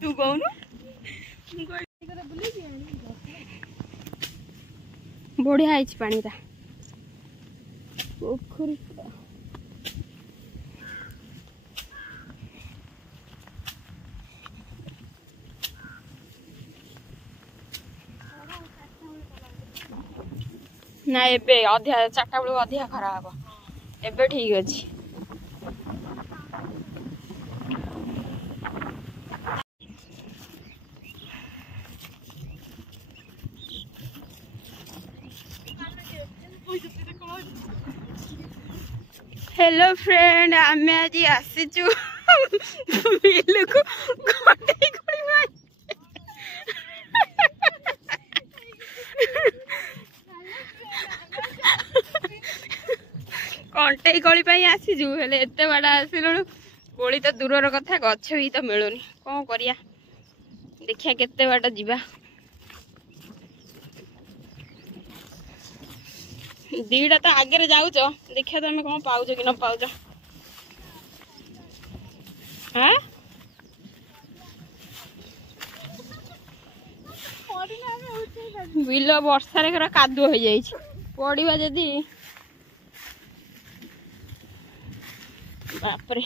तू कौन बढ़िया है पानी ता पोखरी ना एबे अधिया 4टा बेलू अधिया खरा हम एबे ठीक अच्छी हेलो फ्रेंड आम आज आसीचु बिलु को घंटे कोड़ी मार कंटे कोली आसीचु हेले एते बड़ा आसिलु कोली तो दूरर कथा गछ भी तो मिलुनी कौन करिया देखिया केते बाटा जीवा दीटा तो आगे जाऊच देखिया तुम कौन पाउच कि न पाउच हाँ बिल वर्षा कादुआ हो जाए पड़ा जदि बापरे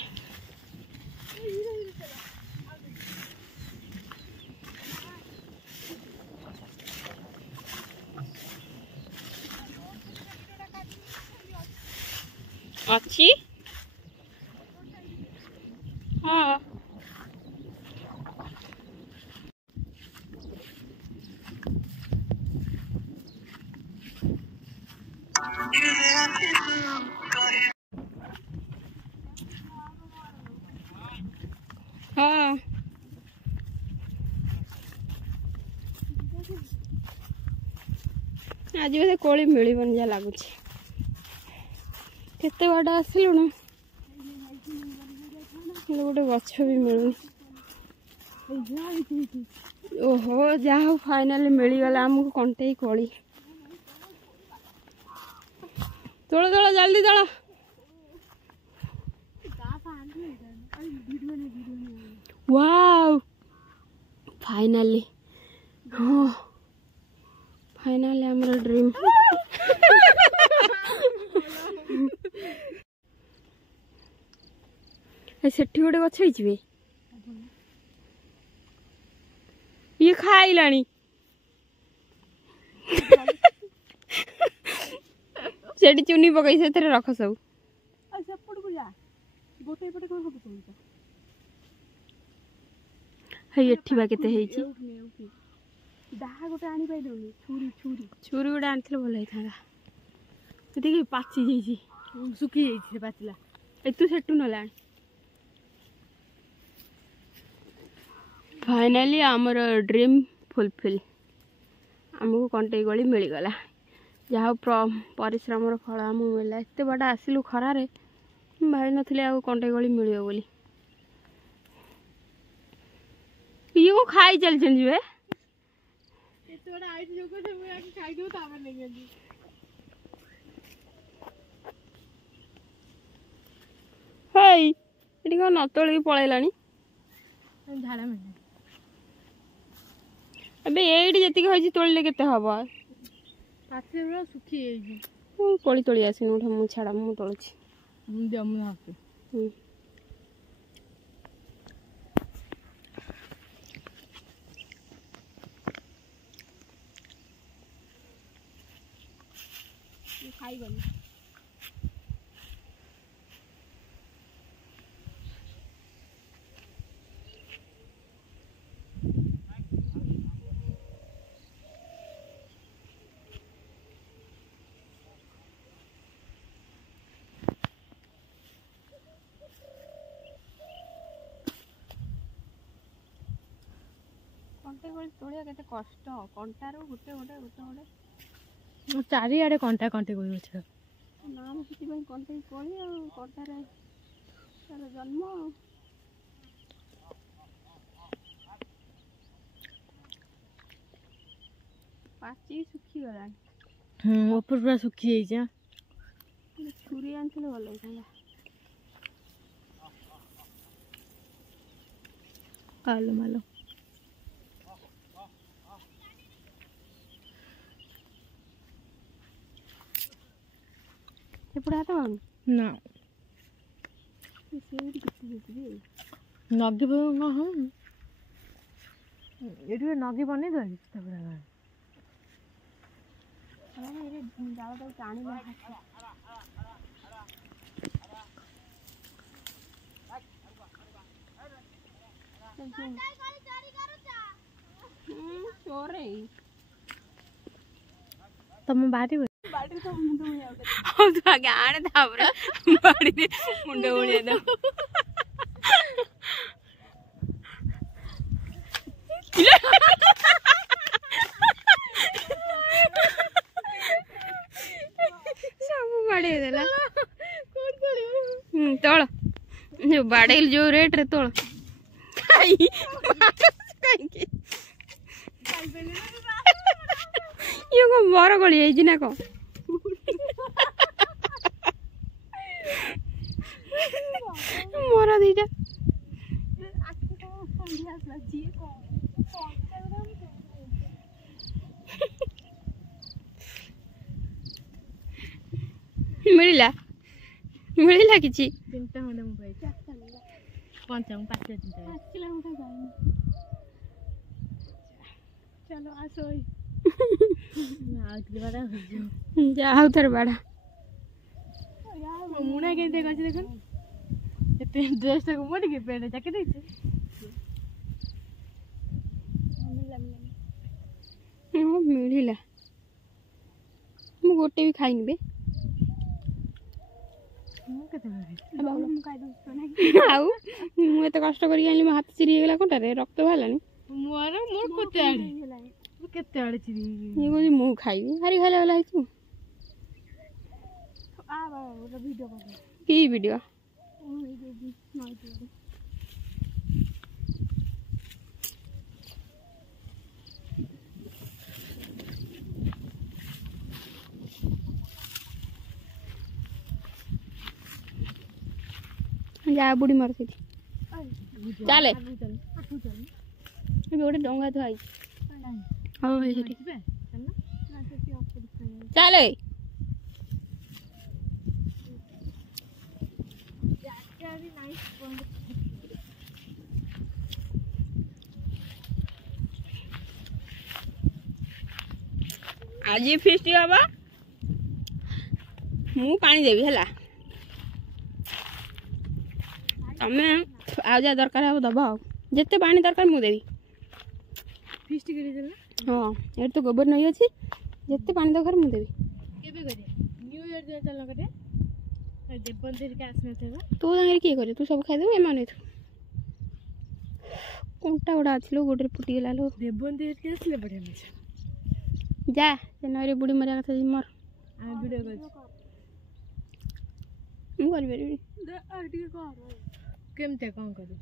अच्छी हाँ हाँ आज बोधे कोली मिलबन जा लगुच केते बाटा आसिलुणु गोटे गछ भी मिलुनी ओहो जहा फाइनाली मिलगला आमको कंटे कोली तोड़ तोड़ जल्दी तोड़ वाओ फाइनाली हाँ फाइनाली हमारा ड्रीम सेठी गोटे गछ होइछि ये खाइलानी सेठी चुनी पकई से रख सब एठी बा केते हेइछि दाहा गोटे आनी पाइलुनी छुरी गोटे आनथिले भल होइथांदा देखि पाची जाइछि सुखी जाइछि पाचिला ए तू सेटू न लाणी फाइनाली आमर ड्रीम फुलफिल आमको कंटे गली मिलगला जहाँ परिश्रम फल आमको मिलला एत बड़ा आसिलु खरारे भाई नथिले आ कंटे गली मिलियो बोली ये को खाई चल जे एत बड़ा आइट जो को सब आके खाई दो ताबर नहीं गंदी हाय एटी को नतळी पळैलानी झाड़ा में अबे एडी जति होई तोड़ले केते हबा पाछे रो सुखी जाई कोली तोड़ी आसी उठा मु छाड़ा मु तोलछि मु दे मु हाके खाई गनी कंटे तोड़िया केते कष्ट कंटार गोटे गोटे गोटे गोटे चारिआडे कंटा कंटे कोई गछ नाम से कंटे कोली कंटार तार जन्म पाची सुखी गला ऊपर पूरा सुखी जाइए छुरी आनथिले भल होइथांदा आलू मालो ସେପଟେ ହାତ ମାରୁନି ना नगी ये नगी बन तुम बारी आगे आने बाड़ी मुंड उड़िया दो सब बाड़े देला तोड़ जो बाड़े जो रेट रे तोड़ ये को बर गली है ना को मोरा दीटा मिलिला मिलिला किछि तीनटा खंडे मु पाइ पंचा मु पाचे तीनटा किलोमीटर जाई चलो आसो जाओ तर बड़ा मुना के देख अछि देखन ए पेन ड्रेस को मोटी के पेन जैकेट देछि मिलिला मु गोटे भी खाइनी बे आउ मु एत कष्ट करी आनी मो हाथ चिरी गेला कोटारे रक्त बाहलानी मोर मोर कोते आड़ी केते आड़ी चिरी ये को मु खाइबी हारी खाइला वाला है तू आ बाबा वीडियो कर की वीडियो जा बुढ़ी मर थी चले गोटे डंगा तो आई हाँ भाई चले आज फिस्ट हवा मु पानी देवी है तमें आज जा दरकार है दब जिते पानी दरकार मु देवी फिस्ट करी देला हाँ ये तो गोबर नहीं अच्छी जिते पानी दरकार मु देवी केबे करे न्यू ईयर जे चल कटे देवन देर के आसने थे तू जांगे की करे तू सब खाई दे एमाने कोंटा उड़ा आछलो गोडरे फुटी गेला लो देवन देर के आसले बढ़िया मजा जा से नरे बुढ़ी मरिया कथा मर आ वीडियो कर मु कर बेरी केमते कौन करू